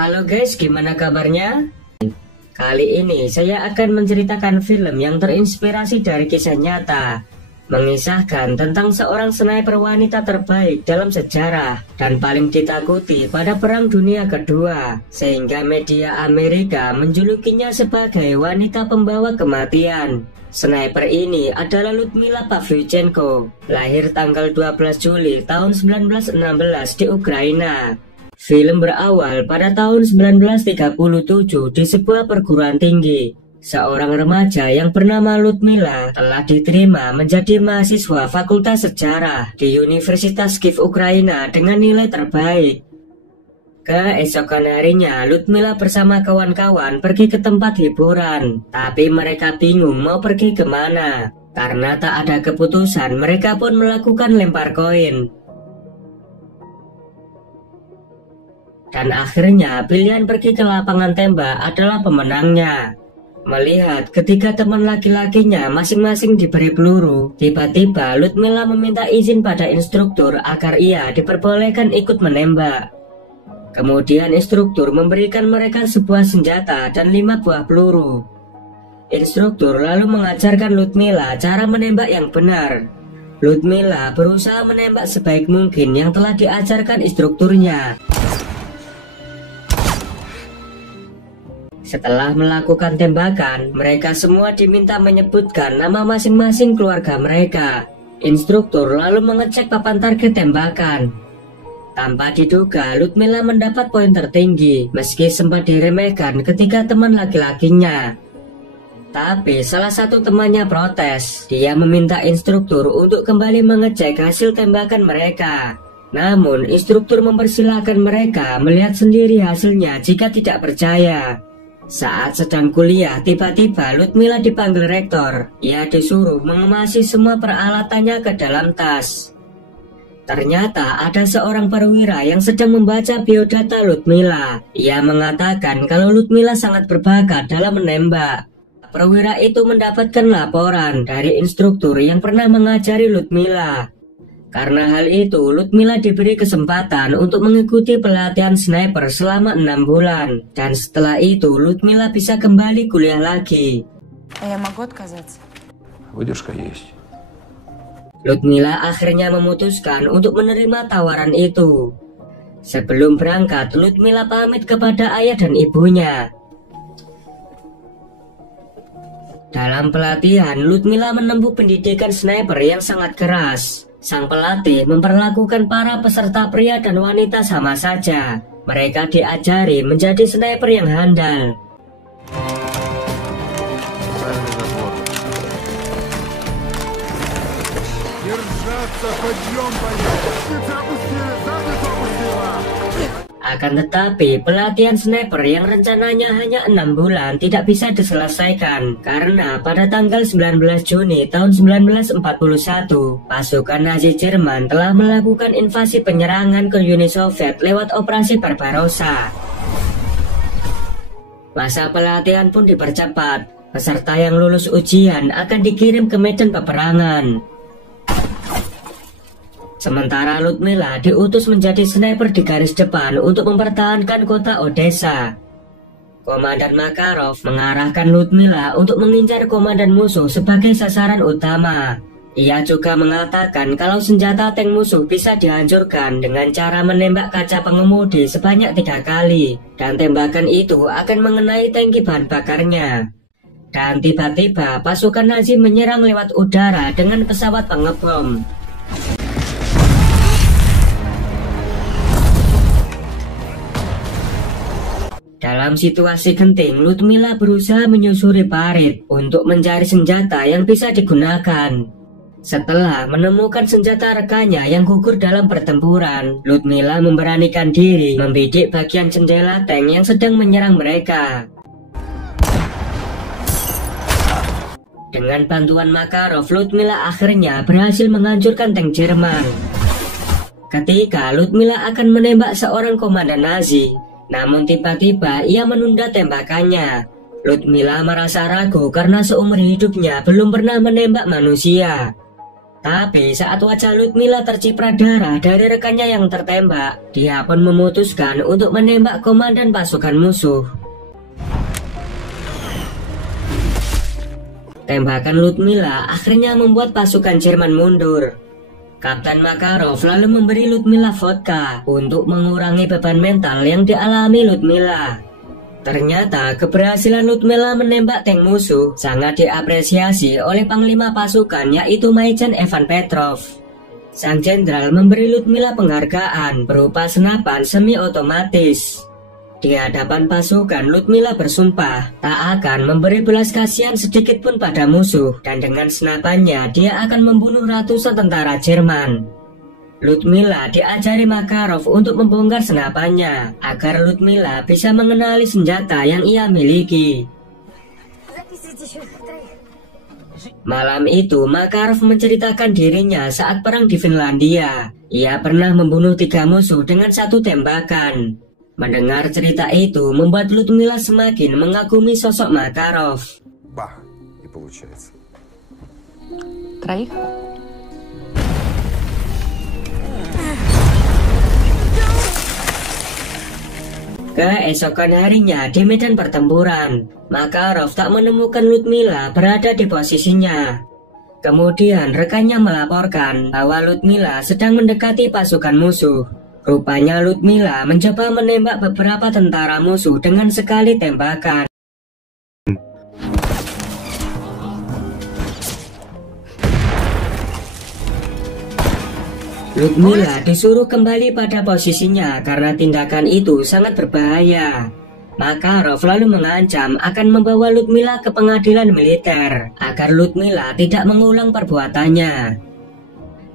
Halo guys, gimana kabarnya? Kali ini saya akan menceritakan film yang terinspirasi dari kisah nyata, mengisahkan tentang seorang sniper wanita terbaik dalam sejarah dan paling ditakuti pada Perang Dunia Kedua, sehingga media Amerika menjulukinya sebagai wanita pembawa kematian. Sniper ini adalah Ludmila Pavlyuchenko, lahir tanggal 12 Juli tahun 1916 di Ukraina. Film berawal pada tahun 1937 di sebuah perguruan tinggi. Seorang remaja yang bernama Ludmila telah diterima menjadi mahasiswa Fakultas Sejarah di Universitas Kiev Ukraina dengan nilai terbaik. Keesokan harinya, Ludmila bersama kawan-kawan pergi ke tempat hiburan, tapi mereka bingung mau pergi kemana. Karena tak ada keputusan, mereka pun melakukan lempar koin. Dan akhirnya pilihan pergi ke lapangan tembak adalah pemenangnya. Melihat ketika teman laki-lakinya masing-masing diberi peluru, tiba-tiba Ludmila meminta izin pada instruktur agar ia diperbolehkan ikut menembak. Kemudian instruktur memberikan mereka sebuah senjata dan 5 buah peluru. Instruktur lalu mengajarkan Ludmila cara menembak yang benar. Ludmila berusaha menembak sebaik mungkin yang telah diajarkan instrukturnya. Setelah melakukan tembakan, mereka semua diminta menyebutkan nama masing-masing keluarga mereka. Instruktur lalu mengecek papan target tembakan. Tanpa diduga, Ludmila mendapat poin tertinggi, meski sempat diremehkan ketika teman laki-lakinya. Tapi salah satu temannya protes. Dia meminta instruktur untuk kembali mengecek hasil tembakan mereka. Namun, instruktur mempersilahkan mereka melihat sendiri hasilnya jika tidak percaya. Saat sedang kuliah, tiba-tiba Ludmila dipanggil rektor. Ia disuruh mengemasi semua peralatannya ke dalam tas. Ternyata ada seorang perwira yang sedang membaca biodata Ludmila. Ia mengatakan kalau Ludmila sangat berbakat dalam menembak. Perwira itu mendapatkan laporan dari instruktur yang pernah mengajari Ludmila. Karena hal itu, Ludmila diberi kesempatan untuk mengikuti pelatihan sniper selama 6 bulan. Dan setelah itu, Ludmila bisa kembali kuliah lagi. Ludmila akhirnya memutuskan untuk menerima tawaran itu. Sebelum berangkat, Ludmila pamit kepada ayah dan ibunya. Dalam pelatihan, Ludmila menempuh pendidikan sniper yang sangat keras. Sang pelatih memperlakukan para peserta pria dan wanita sama saja. Mereka diajari menjadi sniper yang handal. Akan tetapi, pelatihan sniper yang rencananya hanya 6 bulan tidak bisa diselesaikan karena pada tanggal 19 Juni tahun 1941, pasukan Nazi Jerman telah melakukan invasi penyerangan ke Uni Soviet lewat operasi Barbarossa. Masa pelatihan pun dipercepat. Peserta yang lulus ujian akan dikirim ke medan peperangan. Sementara Ludmila diutus menjadi sniper di garis depan untuk mempertahankan kota Odessa. Komandan Makarov mengarahkan Ludmila untuk mengincar komandan musuh sebagai sasaran utama. Ia juga mengatakan kalau senjata tank musuh bisa dihancurkan dengan cara menembak kaca pengemudi sebanyak 3 kali. Dan tembakan itu akan mengenai tangki bahan bakarnya. Dan tiba-tiba pasukan Nazi menyerang lewat udara dengan pesawat pengebom. Dalam situasi genting, Ludmila berusaha menyusuri parit untuk mencari senjata yang bisa digunakan. Setelah menemukan senjata rekannya yang gugur dalam pertempuran, Ludmila memberanikan diri membidik bagian jendela tank yang sedang menyerang mereka. Dengan bantuan Makarov, Ludmila akhirnya berhasil menghancurkan tank Jerman. Ketika Ludmila akan menembak seorang komandan Nazi, namun tiba-tiba ia menunda tembakannya. Ludmila merasa ragu karena seumur hidupnya belum pernah menembak manusia. Tapi saat wajah Ludmila terciprat darah dari rekannya yang tertembak, dia pun memutuskan untuk menembak komandan pasukan musuh. Tembakan Ludmila akhirnya membuat pasukan Jerman mundur. Kapten Makarov lalu memberi Ludmila vodka untuk mengurangi beban mental yang dialami Ludmila. Ternyata keberhasilan Ludmila menembak tank musuh sangat diapresiasi oleh panglima pasukan yaitu Maijan Ivan Petrov. Sang jenderal memberi Ludmila penghargaan berupa senapan semi-otomatis. Di hadapan pasukan, Ludmila bersumpah tak akan memberi belas kasihan sedikit pun pada musuh dan dengan senapannya dia akan membunuh ratusan tentara Jerman. Ludmila diajari Makarov untuk membongkar senapannya agar Ludmila bisa mengenali senjata yang ia miliki. Malam itu Makarov menceritakan dirinya saat perang di Finlandia. Ia pernah membunuh 3 musuh dengan 1 tembakan. Mendengar cerita itu membuat Ludmila semakin mengagumi sosok Makarov. Бах, и получается. Троих? Keesokan harinya di medan pertempuran, Makarov tak menemukan Ludmila berada di posisinya. Kemudian rekannya melaporkan bahwa Ludmila sedang mendekati pasukan musuh. Rupanya Ludmila mencoba menembak beberapa tentara musuh dengan sekali tembakan. Ludmila disuruh kembali pada posisinya karena tindakan itu sangat berbahaya. Makarov lalu mengancam akan membawa Ludmila ke pengadilan militer agar Ludmila tidak mengulang perbuatannya.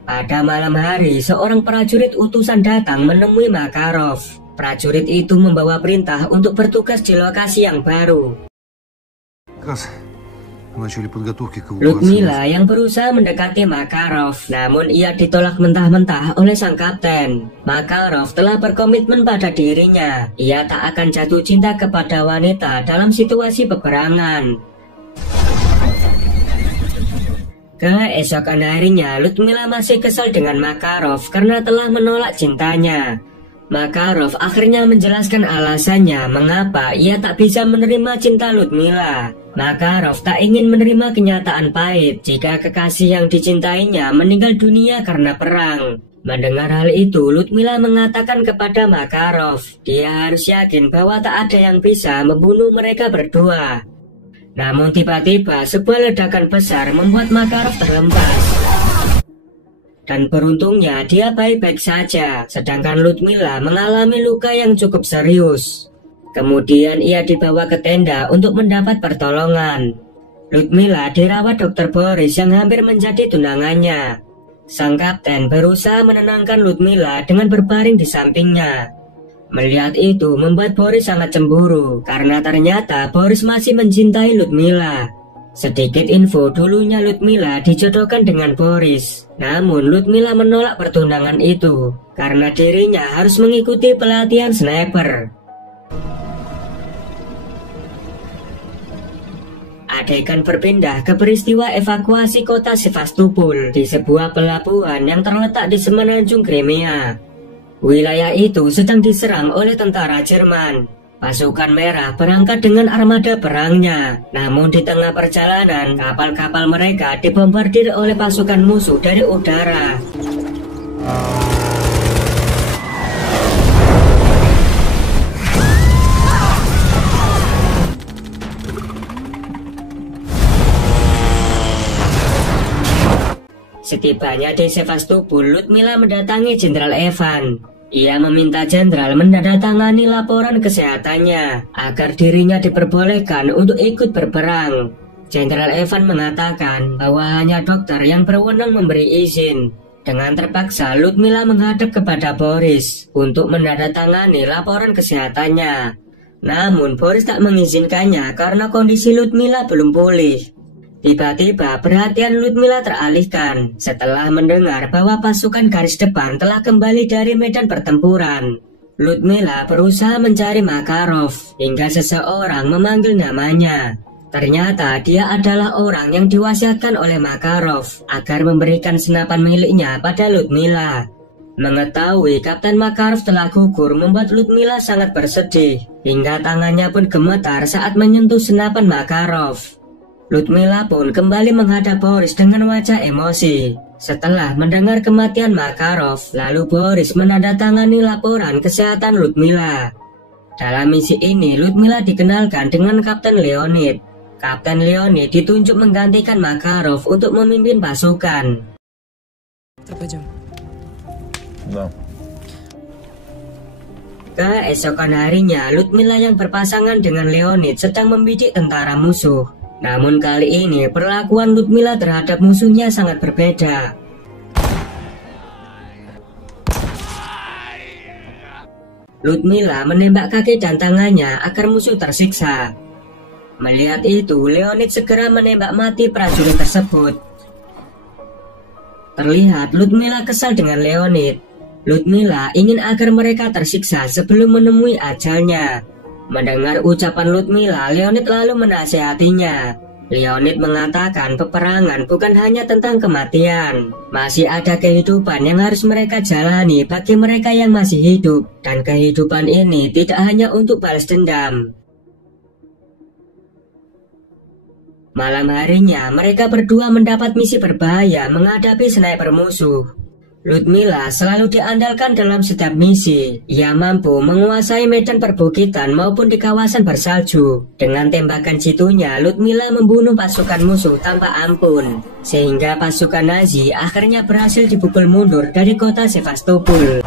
Pada malam hari, seorang prajurit utusan datang menemui Makarov. Prajurit itu membawa perintah untuk bertugas di lokasi yang baru. Ludmila yang berusaha mendekati Makarov, namun ia ditolak mentah-mentah oleh sang kapten. Makarov telah berkomitmen pada dirinya. Ia tak akan jatuh cinta kepada wanita dalam situasi peperangan. Keesokan harinya, Ludmila masih kesal dengan Makarov karena telah menolak cintanya. Makarov akhirnya menjelaskan alasannya mengapa ia tak bisa menerima cinta Ludmila. Makarov tak ingin menerima kenyataan pahit jika kekasih yang dicintainya meninggal dunia karena perang. Mendengar hal itu, Ludmila mengatakan kepada Makarov, dia harus yakin bahwa tak ada yang bisa membunuh mereka berdua. Namun tiba-tiba sebuah ledakan besar membuat Makarov terhempas. Dan beruntungnya dia baik-baik saja, sedangkan Ludmila mengalami luka yang cukup serius. Kemudian ia dibawa ke tenda untuk mendapat pertolongan. Ludmila dirawat dokter Boris yang hampir menjadi tunangannya. Sang kapten berusaha menenangkan Ludmila dengan berbaring di sampingnya. Melihat itu membuat Boris sangat cemburu karena ternyata Boris masih mencintai Ludmila. Sedikit info, dulunya Ludmila dijodohkan dengan Boris. Namun Ludmila menolak pertunangan itu karena dirinya harus mengikuti pelatihan sniper. Adegan berpindah ke peristiwa evakuasi kota Sevastopol di sebuah pelabuhan yang terletak di semenanjung Crimea. Wilayah itu sedang diserang oleh tentara Jerman. Pasukan Merah berangkat dengan armada perangnya. Namun di tengah perjalanan, kapal-kapal mereka dibombardir oleh pasukan musuh dari udara. Setibanya di Sevastopol, Ludmila mendatangi Jenderal Ivan. Ia meminta jenderal menandatangani laporan kesehatannya agar dirinya diperbolehkan untuk ikut berperang. Jenderal Ivan mengatakan bahwa hanya dokter yang berwenang memberi izin. Dengan terpaksa, Ludmila menghadap kepada Boris untuk menandatangani laporan kesehatannya. Namun Boris tak mengizinkannya karena kondisi Ludmila belum pulih. Tiba-tiba perhatian Ludmila teralihkan setelah mendengar bahwa pasukan garis depan telah kembali dari medan pertempuran. Ludmila berusaha mencari Makarov hingga seseorang memanggil namanya. Ternyata dia adalah orang yang diwasiatkan oleh Makarov agar memberikan senapan miliknya pada Ludmila. Mengetahui Kapten Makarov telah gugur membuat Ludmila sangat bersedih, hingga tangannya pun gemetar saat menyentuh senapan Makarov. Ludmila pun kembali menghadap Boris dengan wajah emosi. Setelah mendengar kematian Makarov, lalu Boris menandatangani laporan kesehatan Ludmila. Dalam misi ini, Ludmila dikenalkan dengan Kapten Leonid. Kapten Leonid ditunjuk menggantikan Makarov untuk memimpin pasukan. Да. Keesokan harinya, Ludmila yang berpasangan dengan Leonid sedang membidik tentara musuh. Namun kali ini perlakuan Ludmila terhadap musuhnya sangat berbeda. Ludmila menembak kaki dan tangannya agar musuh tersiksa. Melihat itu, Leonid segera menembak mati prajurit tersebut. Terlihat Ludmila kesal dengan Leonid. Ludmila ingin agar mereka tersiksa sebelum menemui ajalnya. Mendengar ucapan Ludmila, Leonid lalu menasihatinya. Leonid mengatakan peperangan bukan hanya tentang kematian. Masih ada kehidupan yang harus mereka jalani bagi mereka yang masih hidup. Dan kehidupan ini tidak hanya untuk balas dendam. Malam harinya, mereka berdua mendapat misi berbahaya menghadapi sniper musuh. Ludmila selalu diandalkan dalam setiap misi. Ia mampu menguasai medan perbukitan maupun di kawasan bersalju. Dengan tembakan jitunya, Ludmila membunuh pasukan musuh tanpa ampun. Sehingga pasukan Nazi akhirnya berhasil dipukul mundur dari kota Sevastopol.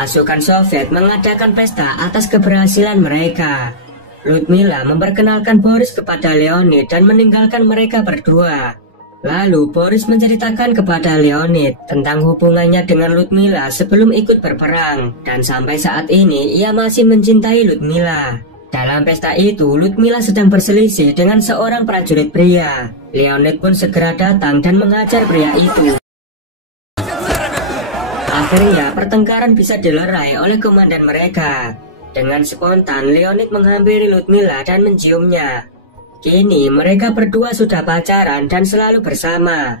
Pasukan Soviet mengadakan pesta atas keberhasilan mereka. Ludmila memperkenalkan Boris kepada Leonid dan meninggalkan mereka berdua. Lalu Boris menceritakan kepada Leonid tentang hubungannya dengan Ludmila sebelum ikut berperang. Dan sampai saat ini ia masih mencintai Ludmila. Dalam pesta itu, Ludmila sedang berselisih dengan seorang prajurit pria. Leonid pun segera datang dan menghajar pria itu. Akhirnya pertengkaran bisa dilerai oleh komandan mereka. Dengan spontan Leonid menghampiri Ludmila dan menciumnya. Kini mereka berdua sudah pacaran dan selalu bersama.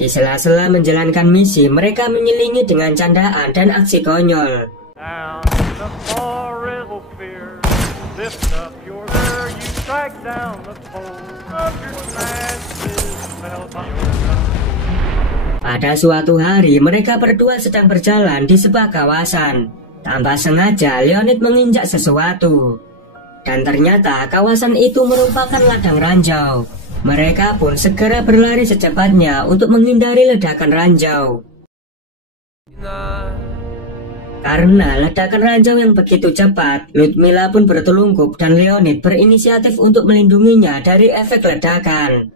Di sela-sela menjalankan misi, mereka menyelingi dengan candaan dan aksi konyol. Pada suatu hari, mereka berdua sedang berjalan di sebuah kawasan. Tanpa sengaja, Leonid menginjak sesuatu. Dan ternyata kawasan itu merupakan ladang ranjau. Mereka pun segera berlari secepatnya untuk menghindari ledakan ranjau. Karena ledakan ranjau yang begitu cepat, Ludmila pun bertelungkup dan Leonid berinisiatif untuk melindunginya dari efek ledakan.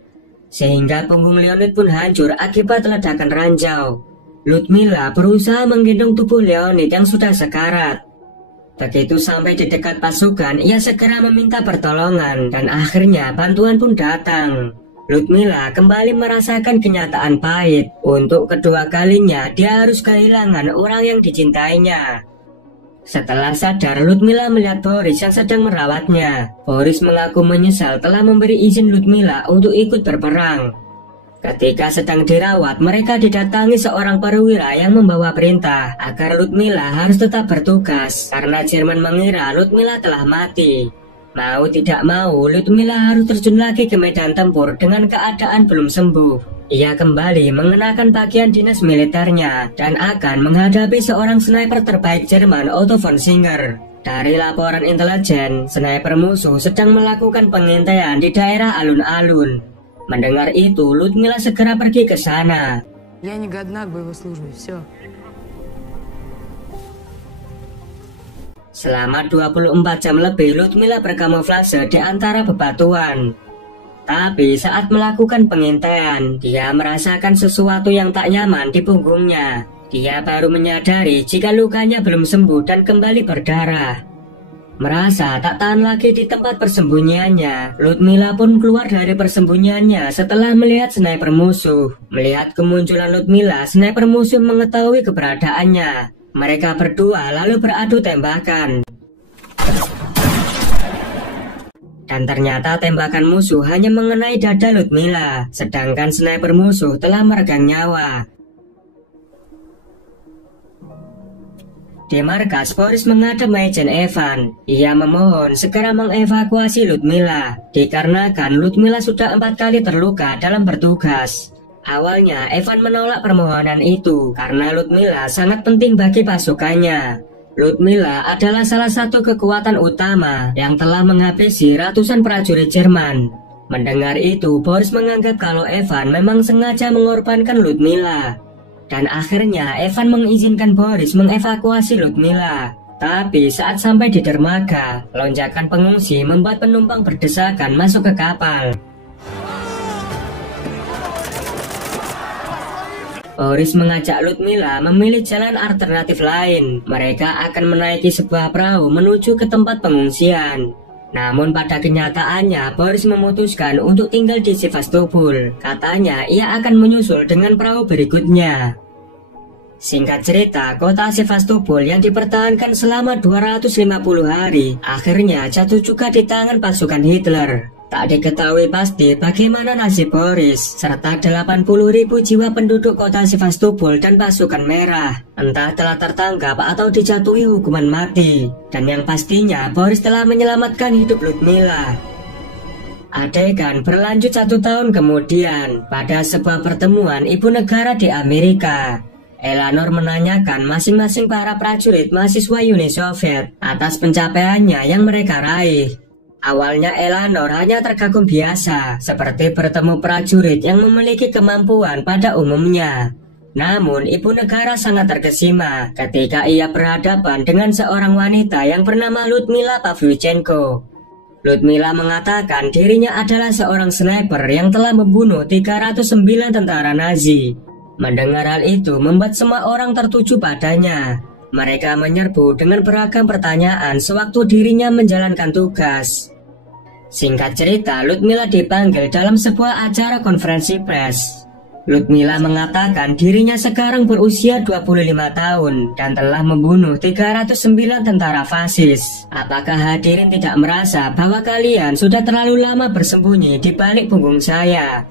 Sehingga punggung Leonid pun hancur akibat ledakan ranjau. Ludmila berusaha menggendong tubuh Leonid yang sudah sekarat. Begitu sampai di dekat pasukan, ia segera meminta pertolongan dan akhirnya bantuan pun datang. Ludmila kembali merasakan kenyataan pahit. Untuk kedua kalinya dia harus kehilangan orang yang dicintainya. Setelah sadar, Ludmila melihat Boris yang sedang merawatnya. Boris mengaku menyesal telah memberi izin Ludmila untuk ikut berperang. Ketika sedang dirawat, mereka didatangi seorang perwira yang membawa perintah agar Ludmila harus tetap bertugas karena Jerman mengira Ludmila telah mati. Mau tidak mau, Ludmila harus terjun lagi ke medan tempur dengan keadaan belum sembuh. Ia kembali mengenakan pakaian dinas militernya dan akan menghadapi seorang sniper terbaik Jerman, Otto von Singer. Dari laporan intelijen, sniper musuh sedang melakukan pengintaian di daerah alun-alun. Mendengar itu, Ludmila segera pergi ke sana. Я не годна к боевой службе, все. Selama 24 jam lebih, Ludmila berkamuflase di antara bebatuan. Tapi saat melakukan pengintaian, dia merasakan sesuatu yang tak nyaman di punggungnya. Dia baru menyadari jika lukanya belum sembuh dan kembali berdarah. Merasa tak tahan lagi di tempat persembunyiannya, Ludmila pun keluar dari persembunyiannya setelah melihat sniper musuh. Melihat kemunculan Ludmila, sniper musuh mengetahui keberadaannya. Mereka berdua lalu beradu tembakan. Dan ternyata tembakan musuh hanya mengenai dada Ludmila, sedangkan sniper musuh telah meregang nyawa. Di markas, Boris menghadap Majen Evan. Ia memohon segera mengevakuasi Ludmila, dikarenakan Ludmila sudah 4 kali terluka dalam bertugas. Awalnya Evan menolak permohonan itu karena Ludmila sangat penting bagi pasukannya. Ludmila adalah salah satu kekuatan utama yang telah menghabisi ratusan prajurit Jerman. Mendengar itu, Boris menganggap kalau Evan memang sengaja mengorbankan Ludmila. Dan akhirnya Evan mengizinkan Boris mengevakuasi Ludmila. Tapi saat sampai di dermaga, lonjakan pengungsi membuat penumpang berdesakan masuk ke kapal. Boris mengajak Ludmila memilih jalan alternatif lain. Mereka akan menaiki sebuah perahu menuju ke tempat pengungsian. Namun pada kenyataannya Boris memutuskan untuk tinggal di Sevastopol. Katanya ia akan menyusul dengan perahu berikutnya. Singkat cerita, kota Sevastopol yang dipertahankan selama 250 hari akhirnya jatuh juga di tangan pasukan Hitler. Tak diketahui pasti bagaimana nasib Boris serta 80.000 jiwa penduduk kota Sevastopol dan pasukan merah. Entah telah tertangkap atau dijatuhi hukuman mati. Dan yang pastinya Boris telah menyelamatkan hidup Ludmila. Adegan berlanjut 1 tahun kemudian pada sebuah pertemuan ibu negara di Amerika. Eleanor menanyakan masing-masing para prajurit mahasiswa Uni Soviet atas pencapaiannya yang mereka raih. Awalnya Eleanor hanya terkagum biasa, seperti bertemu prajurit yang memiliki kemampuan pada umumnya. Namun ibu negara sangat terkesima ketika ia berhadapan dengan seorang wanita yang bernama Ludmila Pavlyuchenko. Ludmila mengatakan dirinya adalah seorang sniper yang telah membunuh 309 tentara Nazi. Mendengar hal itu membuat semua orang tertuju padanya. Mereka menyerbu dengan beragam pertanyaan sewaktu dirinya menjalankan tugas. Singkat cerita, Ludmila dipanggil dalam sebuah acara konferensi pers. Ludmila mengatakan dirinya sekarang berusia 25 tahun dan telah membunuh 309 tentara fasis. Apakah hadirin tidak merasa bahwa kalian sudah terlalu lama bersembunyi di balik punggung saya?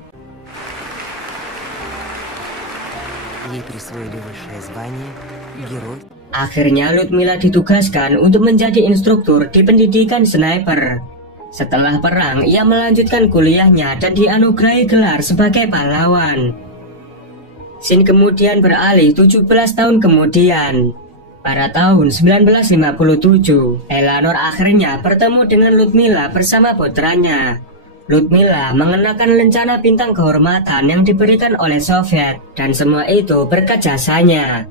Akhirnya Ludmila ditugaskan untuk menjadi instruktur di pendidikan sniper. Setelah perang, ia melanjutkan kuliahnya dan dianugerahi gelar sebagai pahlawan. Scene kemudian beralih 17 tahun kemudian. Pada tahun 1957, Eleanor akhirnya bertemu dengan Ludmila bersama putranya. Ludmila mengenakan lencana bintang kehormatan yang diberikan oleh Soviet, dan semua itu berkat jasanya.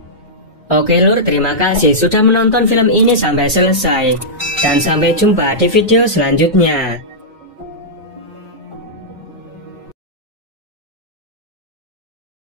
Oke lur, terima kasih sudah menonton film ini sampai selesai. Dan sampai jumpa di video selanjutnya.